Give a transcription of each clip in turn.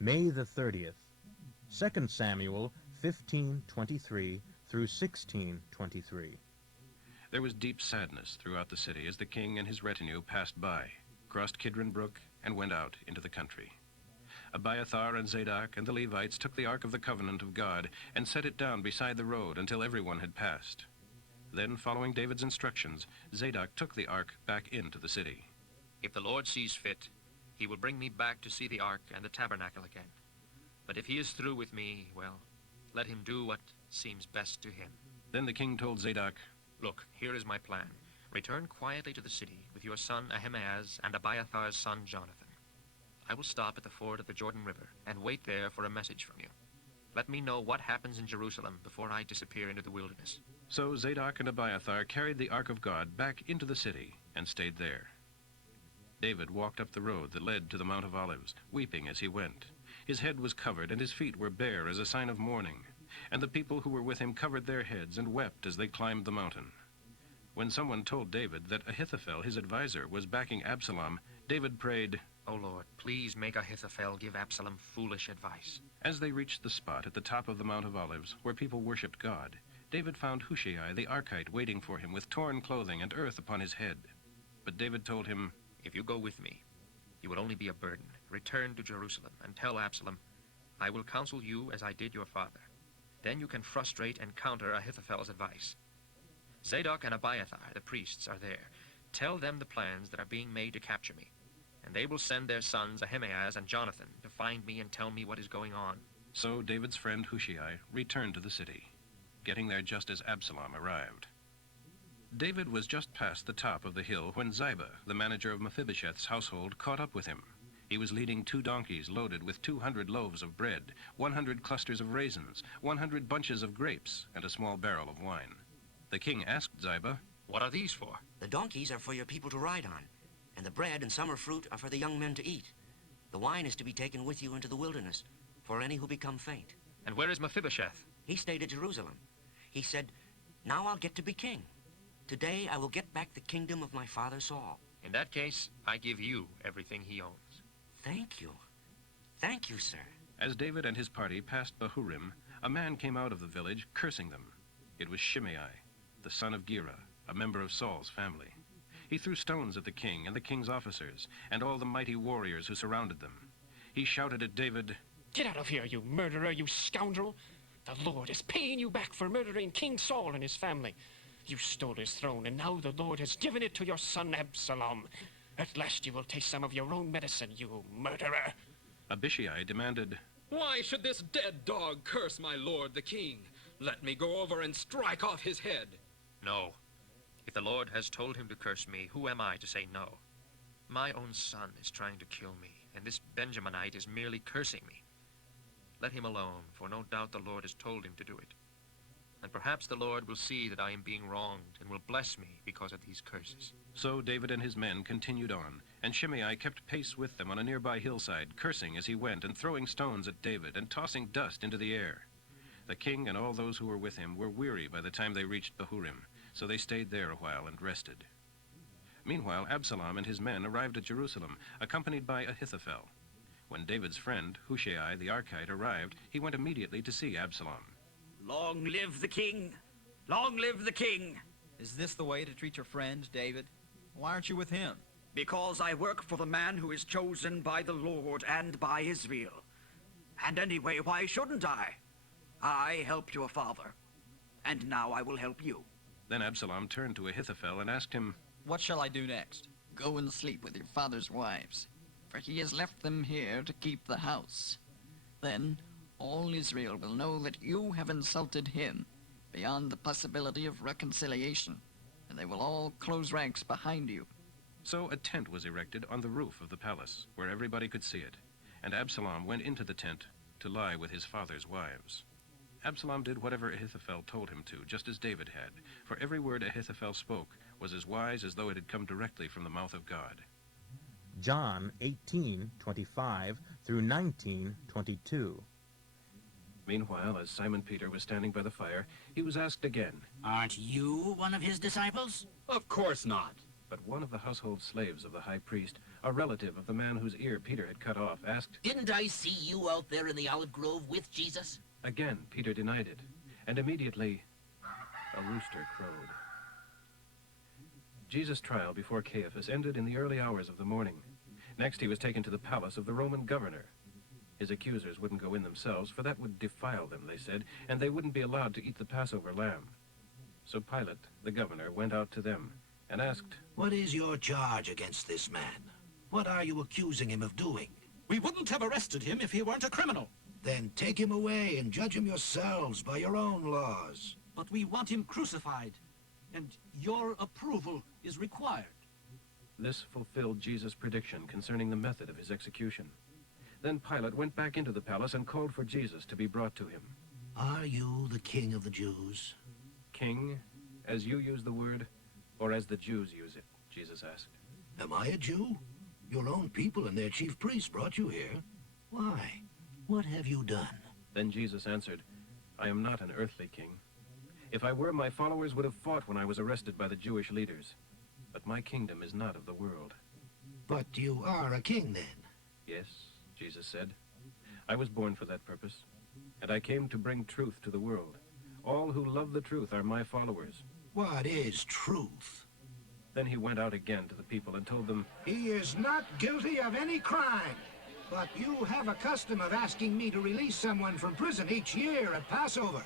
May the 30th. 2 Samuel 15:23 through 16:23. There was deep sadness throughout the city as the king and his retinue passed by, crossed Kidron Brook, and went out into the country. Abiathar and Zadok and the Levites took the Ark of the Covenant of God and set it down beside the road until everyone had passed. Then, following David's instructions, Zadok took the Ark back into the city. If the Lord sees fit, he will bring me back to see the Ark and the tabernacle again. But if he is through with me, well, let him do what seems best to him. Then the king told Zadok, Look, here is my plan. Return quietly to the city with your son Ahimaaz and Abiathar's son Jonathan. I will stop at the ford of the Jordan River and wait there for a message from you. Let me know what happens in Jerusalem before I disappear into the wilderness. So Zadok and Abiathar carried the Ark of God back into the city and stayed there. David walked up the road that led to the Mount of Olives, weeping as he went. His head was covered, and his feet were bare as a sign of mourning. And the people who were with him covered their heads and wept as they climbed the mountain. When someone told David that Ahithophel, his advisor, was backing Absalom, David prayed, O Lord, please make Ahithophel give Absalom foolish advice. As they reached the spot at the top of the Mount of Olives, where people worshipped God, David found Hushai the Archite waiting for him with torn clothing and earth upon his head. But David told him, If you go with me, you will only be a burden. Return to Jerusalem and tell Absalom, I will counsel you as I did your father. Then you can frustrate and counter Ahithophel's advice. Zadok and Abiathar, the priests, are there. Tell them the plans that are being made to capture me, and they will send their sons Ahimaaz and Jonathan to find me and tell me what is going on. So David's friend Hushai returned to the city, getting there just as Absalom arrived. David was just past the top of the hill when Ziba, the manager of Mephibosheth's household, caught up with him. He was leading 2 donkeys loaded with 200 loaves of bread, 100 clusters of raisins, 100 bunches of grapes, and a small barrel of wine. The king asked Ziba, What are these for? The donkeys are for your people to ride on, and the bread and summer fruit are for the young men to eat. The wine is to be taken with you into the wilderness, for any who become faint. And where is Mephibosheth? He stayed at Jerusalem. He said, Now I'll get to be king. Today I will get back the kingdom of my father Saul. In that case, I give you everything he owns. Thank you. Thank you, sir. As David and his party passed Bahurim, a man came out of the village, cursing them. It was Shimei, the son of Gera, a member of Saul's family. He threw stones at the king and the king's officers, and all the mighty warriors who surrounded them. He shouted at David, Get out of here, you murderer, you scoundrel! The Lord is paying you back for murdering King Saul and his family. You stole his throne, and now the Lord has given it to your son Absalom. At last you will taste some of your own medicine, you murderer! Abishai demanded, Why should this dead dog curse my lord the king? Let me go over and strike off his head. No. If the Lord has told him to curse me, who am I to say no? My own son is trying to kill me, and this Benjaminite is merely cursing me. Let him alone, for no doubt the Lord has told him to do it. And perhaps the Lord will see that I am being wronged and will bless me because of these curses. So David and his men continued on, and Shimei kept pace with them on a nearby hillside, cursing as he went and throwing stones at David and tossing dust into the air. The king and all those who were with him were weary by the time they reached Bahurim, so they stayed there a while and rested. Meanwhile, Absalom and his men arrived at Jerusalem, accompanied by Ahithophel. When David's friend, Hushai the Archite, arrived, he went immediately to see Absalom. Long live the king! Long live the king! Is this the way to treat your friend, David? Why aren't you with him? Because I work for the man who is chosen by the Lord and by Israel. And anyway, why shouldn't I? I helped your father, and now I will help you. Then Absalom turned to Ahithophel and asked him, What shall I do next? Go and sleep with your father's wives, for he has left them here to keep the house. Then all Israel will know that you have insulted him beyond the possibility of reconciliation, and they will all close ranks behind you. So a tent was erected on the roof of the palace, where everybody could see it, and Absalom went into the tent to lie with his father's wives. Absalom did whatever Ahithophel told him to, just as David had, for every word Ahithophel spoke was as wise as though it had come directly from the mouth of God. John 18:25 through 19:22. Meanwhile, as Simon Peter was standing by the fire, he was asked again, Aren't you one of his disciples? Of course not. But one of the household slaves of the high priest, A relative of the man whose ear Peter had cut off asked, "Didn't I see you out there in the olive grove with Jesus?" Again, Peter denied it, and immediately a rooster crowed. Jesus' trial before Caiaphas ended in the early hours of the morning. Next, he was taken to the palace of the Roman governor. His accusers wouldn't go in themselves, for that would defile them, they said, and they wouldn't be allowed to eat the Passover lamb. So Pilate, the governor, went out to them and asked, "What is your charge against this man? What are you accusing him of doing?" "We wouldn't have arrested him if he weren't a criminal." "Then take him away and judge him yourselves by your own laws." "But we want him crucified, and your approval is required." This fulfilled Jesus' prediction concerning the method of his execution. Then Pilate went back into the palace and called for Jesus to be brought to him. "Are you the king of the Jews?" King, as you use the word, or as the Jews use it? Jesus asked. "Am I a Jew? Your own people and their chief priests brought you here. Why? What have you done?" Then Jesus answered, "I am not an earthly king. If I were, my followers would have fought when I was arrested by the Jewish leaders. But my kingdom is not of the world." "But you are a king, then?" "Yes," Jesus said. "I was born for that purpose, and I came to bring truth to the world. All who love the truth are my followers." "What is truth?" Then he went out again to the people and told them, "He is not guilty of any crime. But you have a custom of asking me to release someone from prison each year at Passover.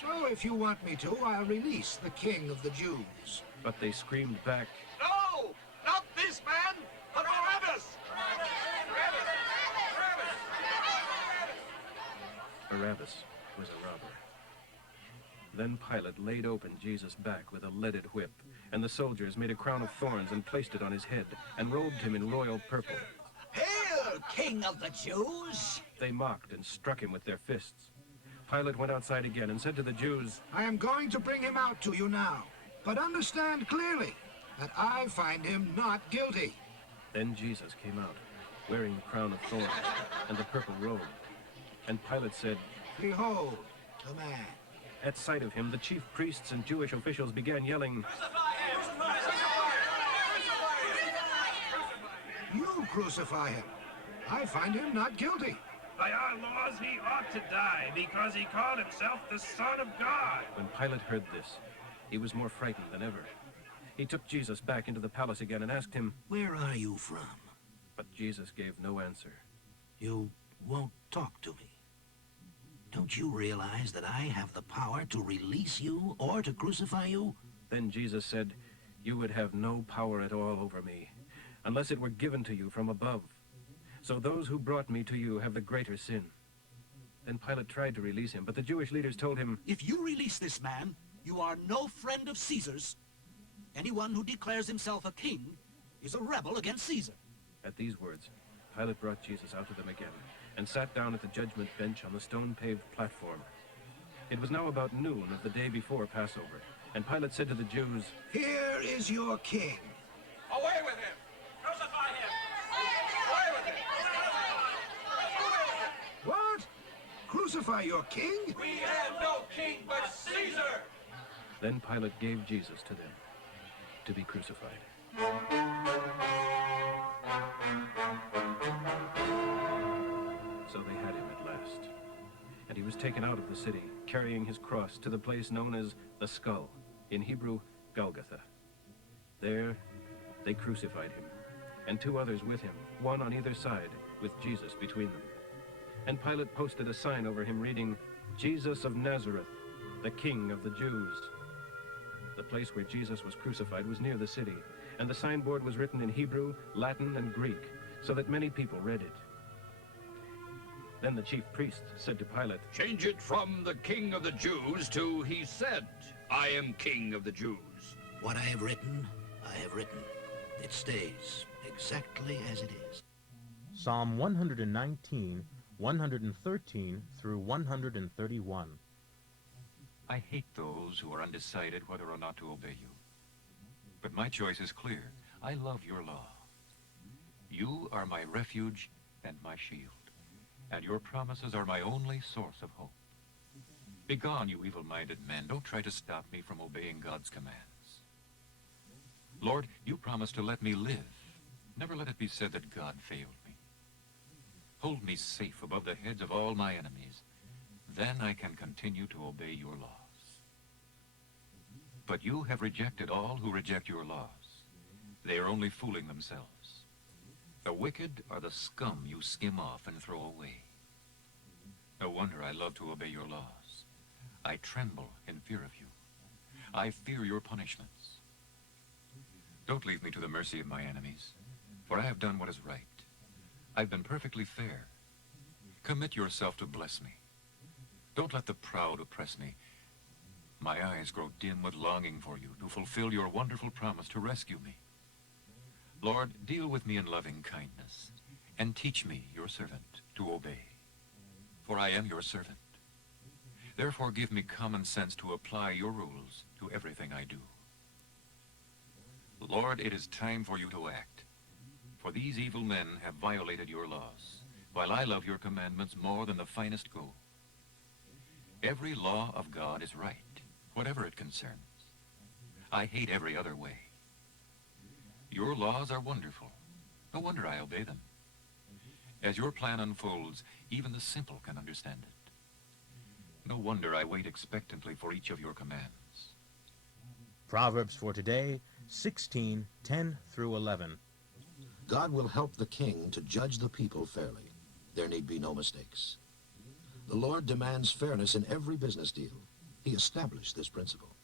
So if you want me to, I'll release the king of the Jews." But they screamed back, "No! Not this man! But Barabbas!" Barabbas was a robber. Then Pilate laid open Jesus' back with a leaded whip, and the soldiers made a crown of thorns and placed it on his head, and robed him in royal purple. "Hail, King of the Jews!" They mocked and struck him with their fists. Pilate went outside again and said to the Jews, "I am going to bring him out to you now, but understand clearly that I find him not guilty." Then Jesus came out, wearing the crown of thorns and the purple robe. And Pilate said, "Behold, the man." At sight of him, the chief priests and Jewish officials began yelling, "You crucify him. I find him not guilty." "By our laws, he ought to die because he called himself the Son of God." When Pilate heard this, he was more frightened than ever. He took Jesus back into the palace again and asked him, "Where are you from?" But Jesus gave no answer. "You won't talk to me. Don't you realize that I have the power to release you or to crucify you?" Then Jesus said, "You would have no power at all over me, unless it were given to you from above. So those who brought me to you have the greater sin." Then Pilate tried to release him, but the Jewish leaders told him, "If you release this man, you are no friend of Caesar's. Anyone who declares himself a king is a rebel against Caesar." At these words, Pilate brought Jesus out to them again and sat down at the judgment bench on the stone-paved platform. It was now about noon of the day before Passover, and Pilate said to the Jews, "Here is your king." "Away with him! Crucify him! Away with him! "What? Crucify your king?" We have no king but Caesar!" Then Pilate gave Jesus to them to be crucified. So they had him at last, and he was taken out of the city, carrying his cross to the place known as the Skull, in Hebrew, Golgotha. There they crucified him, and two others with him, one on either side, with Jesus between them. And Pilate posted a sign over him reading, "Jesus of Nazareth, the King of the Jews." The place where Jesus was crucified was near the city, and the signboard was written in Hebrew, Latin, and Greek, so that many people read it. Then the chief priest said to Pilate, "Change it from the King of the Jews to, he said, I am King of the Jews." "What I have written, I have written. It stays exactly as it is." Psalm 119, 113 through 131. I hate those who are undecided whether or not to obey you. But my choice is clear. I love your law. You are my refuge and my shield, and your promises are my only source of hope. Begone, you evil-minded men. Don't try to stop me from obeying God's commands. Lord, you promised to let me live. Never let it be said that God failed me. Hold me safe above the heads of all my enemies. Then I can continue to obey your laws. But you have rejected all who reject your laws. They are only fooling themselves. The wicked are the scum you skim off and throw away. No wonder I love to obey your laws. I tremble in fear of you. I fear your punishments. Don't leave me to the mercy of my enemies, for I have done what is right. I've been perfectly fair. Commit yourself to bless me. Don't let the proud oppress me. My eyes grow dim with longing for you to fulfill your wonderful promise to rescue me. Lord, deal with me in loving kindness, and teach me, your servant, to obey. For I am your servant. Therefore give me common sense to apply your rules to everything I do. Lord, it is time for you to act, for these evil men have violated your laws, while I love your commandments more than the finest gold. Every law of God is right, whatever it concerns. I hate every other way. Your laws are wonderful. No wonder I obey them. As your plan unfolds, even the simple can understand it. No wonder I wait expectantly for each of your commands. Proverbs for today, 16:10 through 11. God will help the king to judge the people fairly. There need be no mistakes. The Lord demands fairness in every business deal. He established this principle.